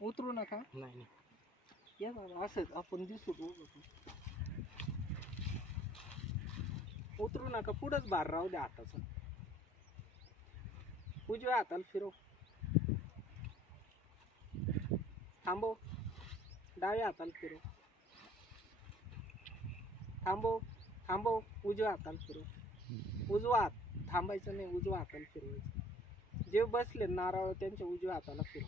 उतरू नका. नाही या दादा असंच आपण दिसू. उतरू नका पुढंच भार राहू द्या हाताचा. उजव्या हाताला फिरव. थांबव. डाव्या हाताला फिरव. थांबव थांबव उजव्या हाताला फिरव. उजवा हात थांबायचं नाही उजव्या हाताला फिरवायचं. जे बसले नारळ त्यांच्या उजव्या हाताला फिरव.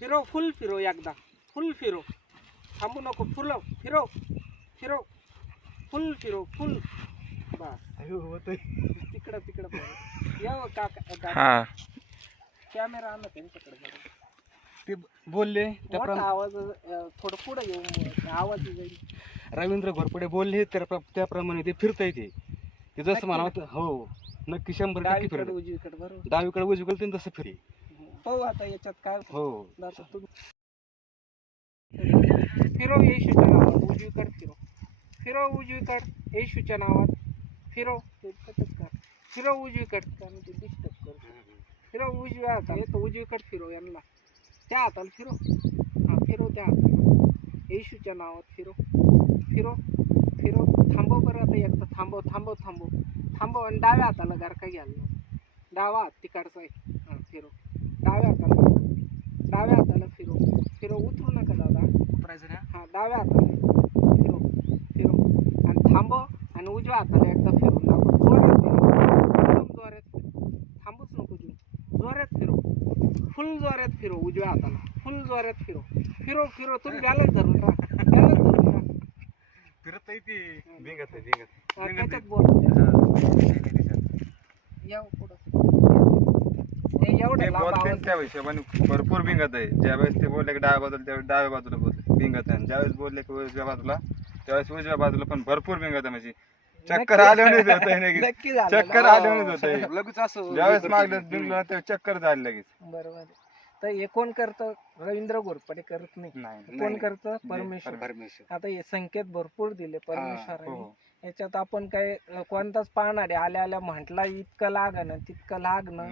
फिरव फुल फिरव एकदा. फुल फिरव थांबू नको. फुलव फिरव फिरव फुल फिरव फुल. बस. तिकडं तिकडं. या हो काका. हा. कॅमेरा आणला त्यांच्याकडे. ते बोलले त्याप्रमाणे आवाज थोडं पुढे येऊन बोल. आवाज जाईल रवींद्र घोरपडे बोलले तर त्याप्रमाणे ते फिरता ते. ते जसं म्हणावं हो नक्की शंभर टक्के डावीकडे फिरत उजवीकडे बरोबर. डावीकडे उजवीकडे ते तसं फिरे पाहू आता याच्यात काय हो. जातं तुम्ही फिरव येशूच्या नावात उजवीकडे फिरव फिरव उजवीकड येशूच्या नावात फिरव ते तसंच कर. फिरव उजवीकड कारण ते डिस्टर्ब करतो फिरव उजव्या हाताला तर उजवीकड फिरव यांना. त्या हाताला फिरव हा फिरव त्या हाताला. येशूच्या नावात फिरव फिरव फिरव थांबव बरं आता एकदा थांबव थांबव थांबव. थांबव आणि डाव्या हाताला गारका घ्यायला. डावा हात तिकडचा आहे हा फिरव डाव्या हाताला डाव्या हाताला फिरव. फिरव उतरू नका दादा. उतरायचं ना हा डाव्या हाताला फिरव. फिरव. आणि थांबव आणि उजव्या हाताला एकदा फिरून दाखव जोरात फिरव. एकदम जोरात थांबूच नको जीव जोरात फिरव. फुल जोरात फिरव उजव्या हाताला. फुल जोरात फिरव. फिरव फिरव. तुम्ही बॅलन्स धरून राहा. बॅलन्स धरून राहा. फिरत ते. भिंगत आहे भिंगत त्याच्यात बोल या पुढं. ते लांब बोलते आवाज त्या हिशोबाने भरपूर भिंगत आहे. ज्यावेळेस ते बोलले की डाव्या बाजूला त्यावेळेस डाव्या बाजूला बोलले. भिंगत आहे. ज्यावेळेस बोलले की उजव्या बाजूला त्यावेळेस उजव्या बाजूला पण भरपूर भिंगत आहे म्हणजे चक्कर आल्यानेच होत आहे चक्कर ना. आल्यानेच होत आहे लगेच असं ज्यावेळेस मागलं बिंगलं ते चक्कर झाली लगेच. बरोबर. तर हे कोण करतं? रवींद्र घोरपडे करत नाही. कोण करतं? परमेश्वर. परमेश्वर. आता हे संकेत भरपूर दिले परमेश्वराने हो याच्यात आपण काय कोणताच पाहणारे आल्या आल्या म्हटला इतकं लागणं तितकं लागणं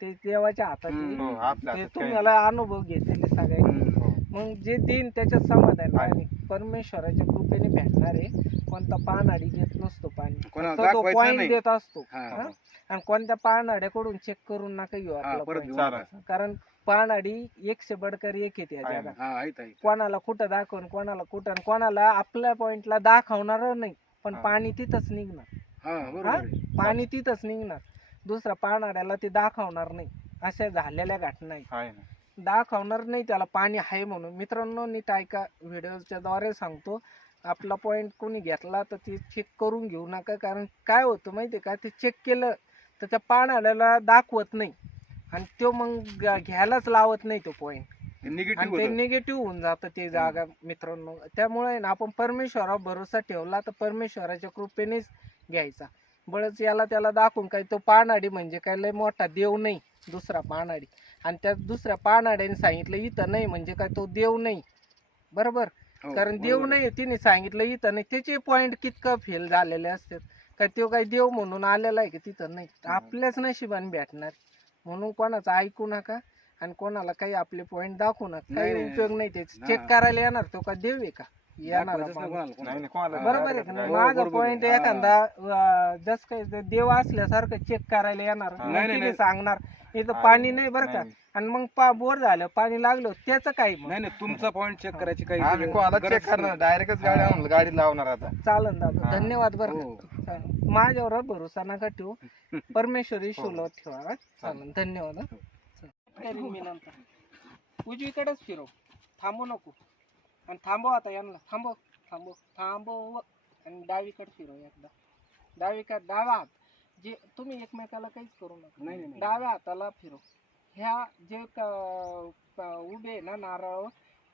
ते देवाच्या हातात आहे. हो आपल्या ते हातात काही तुम्हाला अनुभव घेतलेले सगळे. हो. मग जे देईन त्याच्यात समाधान आहे. आणि परमेश्वराच्या कृपेने भेटणार आहे कोणता पानाडी देत नसतो पाणी कोणाला तो तो दाखवायचं पॉइंट नाही. देत असतो हा, हा? हा. आणि कोणत्या पानाड्याकडून चेक करून नका घेऊ हा, आपला परत point. घेऊन चालेल. टाकायचं. कारण पानाडी एकशे बडकर एक येते या आहे जगात हा आहेत आहेत कोणाला कुठं दाखवून कोणाला कुठं आणि कोणाला आपल्या पॉइंटला दाखवणार नाही पण हा. पाणी तिथंच निघणार हा बरोबर आहे. पाणी तिथंच निघणार दुसऱ्या पानाड्याला ते दाखवणार नाही. अशा झालेल्या घटना आहे ना. दाखवणार नाही त्याला पाणी आहे म्हणून. मित्रांनो नीट ऐका. व्हिडिओच्या द्वारे सांगतो. आपला पॉइंट कोणी घेतला तर ते चेक करून घेऊ नका. कारण काय होतं माहिती आहे का? ते चेक केलं तर त्या पाण्याला दाखवत नाही. आणि तो मग ग- घ्यायलाच लावत नाही तो निगेटिव्ह आणि ते निगेटिव्ह होऊन जातं ते जागा मित्रांनो. त्यामुळे ना आपण परमेश्वरावर भरोसा ठेवला तर परमेश्वराच्या कृपेनेच घ्यायचा. बळच याला त्याला दाखवून काय तो पानाडी म्हणजे काय लय मोठा देव नाही दुसरा पानाडी आणि त्या दुसऱ्या पानाड्याने सांगितलं इथं नाही म्हणजे काय तो देव नाही बरोबर हो, कारण देव. नाही तिने सांगितलं इथं नाही त्याचे पॉइंट कितकं फेल झालेले असतात काय तो काय देव म्हणून आलेला आहे की तिथं नाही हम्म. आपल्याच नशिबाने भेटणार म्हणून कोणाचं ऐकू नका आणि कोणाला काही आपले पॉइंट दाखवू नका काही. उपयोग नाही त्याचे हा. चेक करायला येणार तो का देव आहे का येणार दाखवायचंच नाही कोणाला, कोणाला. नाही नाही, कोणाला बरोबर आहे का नाही हो, माझा बरोबर आहे. पॉइंट हा. एखादा जस काही ते देव असल्यासारखं चेक करायला येणार हा. नाही, नाही. सांगणार इथं. पाणी नाही बरं का नाही. आणि मग पा बोर झालं पाणी लागलं त्याचं काय मग नाही नाही तुमचा पॉइंट चेक करायची काही आम्ही कोणाला गरज चेक करणार नाही. डायरेक्टच गाडी आणून गाडी लावणार आता चालन दादा हा. धन्यवाद बरं हो. का चालेल. माझ्यावर भरोसा नका ठेवू परमेश्वर हो. ईश्वरला ठेवा हा. चालेल धन्यवाद हा. चालेल. करीन मी नंतर उजवीकडेच फिरव थांबू नको आणि थांबव आता यांना थांबव थांबव थांबव. आणि डावीकडे फिरव एकदा. डावीकडे डावा हात जे तुम्ही एकमेकाला काहीच करू नका. नाही. डाव्या हाताला फिरव. ह्या जे क- क- उभे आहे ना नारळ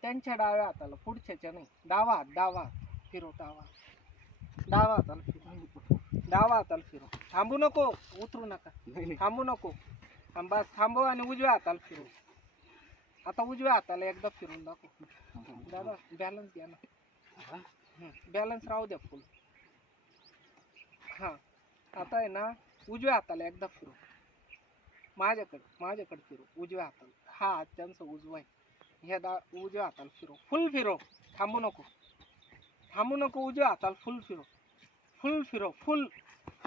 त्यांच्या डाव्या हाताला पुढच्याच्या नाही. डावा हात डावा हात फिरव डावा हात. डावा हाताला फिरव. डावा हाताला फिरव. थांबू नको उतरू नका. नाही, नाही. थांबू नको. आणि बस थांबव आणि उजव्या हाताला फिरव. आता उजव्या हाताला एकदा फिरून दाखव. दादा बॅलन्स घ्या ना. बॅलन्स राहू द्या फुल हा आता आहे ना उजव्या हाताला एकदा फिरव माझ्याकडे माझ्याकडे फिरो उजव्या हाताला. हा हात त्यांचा उजवा आहे. ह्या दा उजव्या हाताला फिरो. फुल फिरो. थांबू नको. थांबू नको उजव्या हाताला फुल फिरो. फुल फिरो फुल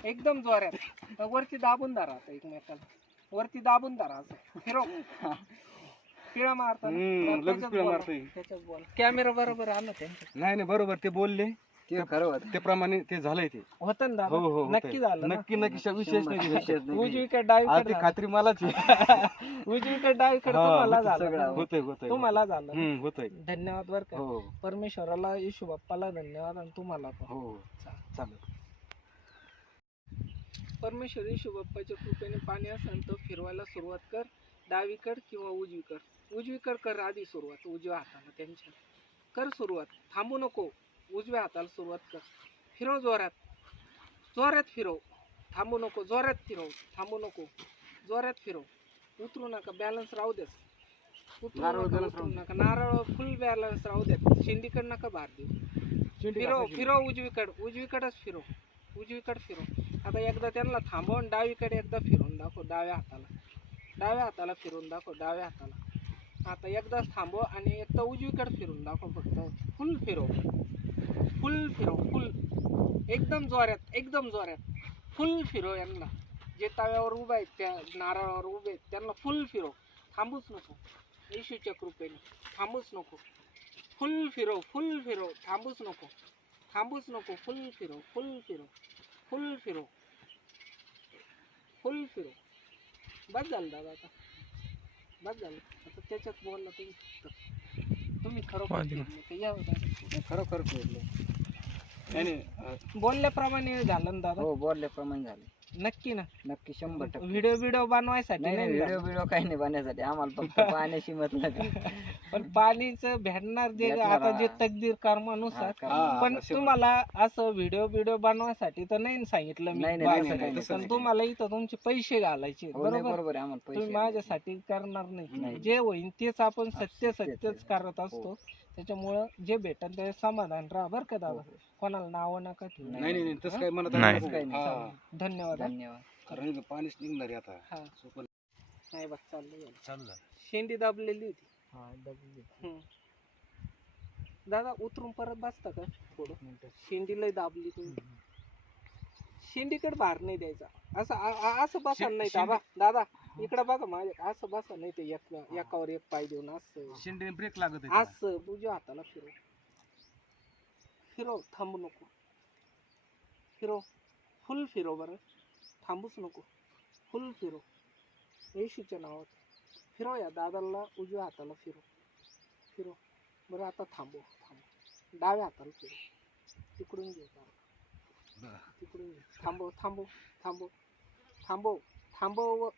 एकदम जोऱ्यात वरती दाबून धरा आता एकमेकाला. वरती दाबून धरा असं. फिरो. पिळा मारता हम्म, लगेच पिळा मारतोय. त्याच्यात बोल. कॅमेरा बरोबर आलं त्यांच्या नाही नाही बरोबर ते बोलले. ते खरं होतं. त्याप्रमाणे ते झालंय ते. होतं ना हो हो दादा होतंय. नक्की झालं ना? नक्की नक्की श- विशेष नाही विशेष नाही. उजवीकडे आज डावीकडे ती खात्री मलाच आहे. उजवीकडे डावीकडे हा, तुम्हाला होतंय, झालं सगळं. होतंय होतंय तुम्हाला झालं. हम्म, होतंय. धन्यवाद बर का. हो. परमेश्वराला येशू बाप्पाला धन्यवाद आणि तुम्हाला पण. हो चालेल. परमेश्वर येशू बाप्पाच्या कृपेने पाणी असेल तर फिरवायला सुरुवात कर. डावीकड किंवा उजवीकड उजवीकड कर आधी सुरुवात उजव्या हाताला त्यांच्या. कर सुरुवात. थांबू नको. उजव्या हाताला सुरुवात कर. फिरव जोरात. जोरात फिरव. थांबू नको. जोरात फिरव. थांबू नको. जोरात फिरव. उतरू नका. बॅलन्स राहू देस उतरू नका उतरू. नका. नारळ फुल बॅलन्स राहू देत. शेंडीकड नका भार देऊ. फिरव फिरव उजवीकड. उजवीकडच फिरव. उजवीकड फिरव. आता एकदा त्यांना थांबवून डावीकडे एकदा फिरून दाखव डाव्या हाताला. डाव्या हाताला फिरून दाखव डाव्या हाताला. आता एकदाच थांबव आणि एकदा उजवीकडे फिरून दाखव फक्त. फुल फिरव. फुल फिरव. फुल एकदम जोऱ्यात एकदम जोऱ्यात फुल फिरव यांना. जे तव्यावर उभे आहेत त्या नारळावर उभे आहेत त्यांना फुल फिरव. थांबूच नको. येशूच्या कृपेने. थांबूच नको. फुल फिरव फुल फिरव. थांबूच नको. थांबूच नको. फुल फिरव फुल फिरव. फुल फिरव. फुल फिरव. बस झालं दादा आता. बस झालं. आता त्याच्यात बोलला तुम्ही. तुम्ही खरोखर फिरले तर या दादा. खरोखर फिरले नाही, नाही, अं, बोलल्याप्रमाणे झालं ना दादा? हो बोलल्याप्रमाणे झाले. नक्की ना नक्की शंभर टक्के व्हिडिओ व्हिडिओ बनवायसाठी नाही नाही व्हिडिओ. व्हिडिओ काही नाही बनण्यासाठी आम्हाला फक्त पाण्याशी मतलब आहे. पण पाणीचं भेटणार जे आता जे हा. तकदीर कर्मानुसार हा, हा, पण तुम्हाला असं व्हिडिओ व्हिडिओ बनवासाठी तर नाही सांगितलं मी नाही, नाही, नाही, बाळासाठी. नाही, तसं पण नाही. तुम्हाला इथं तुमचे पैसे घालायचे हो नाही बरोबर बरोबर आहे आम्हाला पैसे तुम्ही माझ्यासाठी करणार नाही नाही. जे होईल तेच आपण हा, सत्य सत्य, सत्यच सत्य. करत असतो त्याच्यामुळं जे भेटल ते समाधान राहा बरं का हो, दादा. हो. कोणाला नाव नका ठेवू. नाही, नाही नाही नाही, तसं काय म्हणत नाही. नको. काही नाही. हा, धन्यवाद हा. धन्यवाद. कारण इथं पाणीच निघणार आहे आता. हा. सोपं नाही. बस चाललं शेंडी दाबलेली होती. हा, डबल हम्म. दादा उतरून परत बसता का थोडं शेंडी लय दाबली तुम्ही. शेंडीकडे भार नाही द्यायचा. असं आ- आ- असं बसा नाही दादा दादा इकडे बघा माझ्या असं बसा नाही ते एक एकावर एक पाय देऊन असं. शेंडे ब्रेक लागत आहे त्याला. असं उजव्या हाताला फिरव. फिरव थांबू नको. फिरव. फुल फिरव बरं. थांबूच नको. फुल फिरव. येशूच्या नावात. फिरव या दादाला उजव्या हाताला फिरव. फिरव. बरं आता थांबव थांबव. डाव्या हाताला फिरव. तिकडून घे दादा. बरं. तिकडून घे. थांबव थांबव थांबव. थांबव थांबव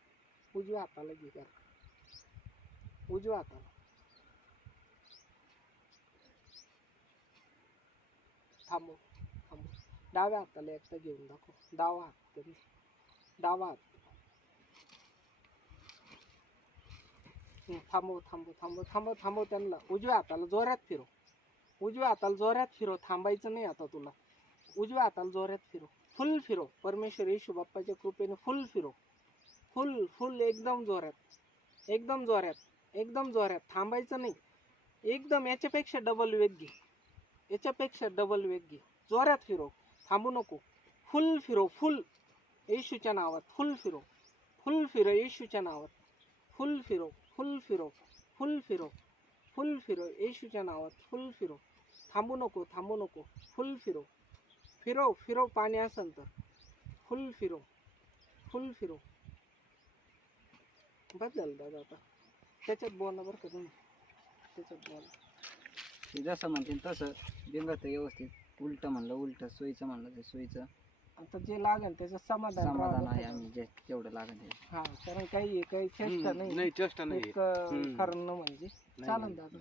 उजव्या हाताला घे बरं उजव्या हाताला. थांबव थांबव. डाव्या हाताला एकदा घेऊन दाखव. डावा हात त्यांनी डावा हात. थांबव थांबव थांबव थांबव थांबव त्यांना. उजव्या हाताला जोरात फिरव. उजव्या हाताला जोरात फिरव. थांबायचं नाही आता तुला. उजव्या हाताला जोरात फिरव. फुल फिरव. परमेश्वर येशू बाप्पाच्या कृपेने फुल फिरव. फुल फुल एकदम जोरात. एकदम जोरात. एकदम जोरात. थांबायचं नाही. एकदम याच्यापेक्षा डबल वेग घे. याच्यापेक्षा डबल वेग घे. जोरात फिरव थांबू नको. फुल फिरव फुल. येशूच्या नावात. फुल फिरव फुल फिरव येशूच्या नावात. फुल फिरव फुल फिरव फुल फिरव फुल फिरव येशूच्या नावात. फुल फिरव थांबू नको. थांबू नको. फुल फिरव फिरव फिरव पाणी असेल तर. फुल फिरव फुल फिरव बस झालं दादा आता. त्याच्यात बोला बरं का तुम्ही. त्याच्यात बोला. ते जसं म्हणतील तसं बिंगत व्यवस्थित उलट म्हणलं उलट सोयीचं म्हणलं ते सोयीचं. आता जे लागेल त्याचं समाधान समाधान आहे? आम्ही जे तेवढं लागत आहे हा कारण काही काही चेष्टा नाही. नाही चेष्टा नाही. एक. कारण म्हणजे. नाही, चालेल. दादा.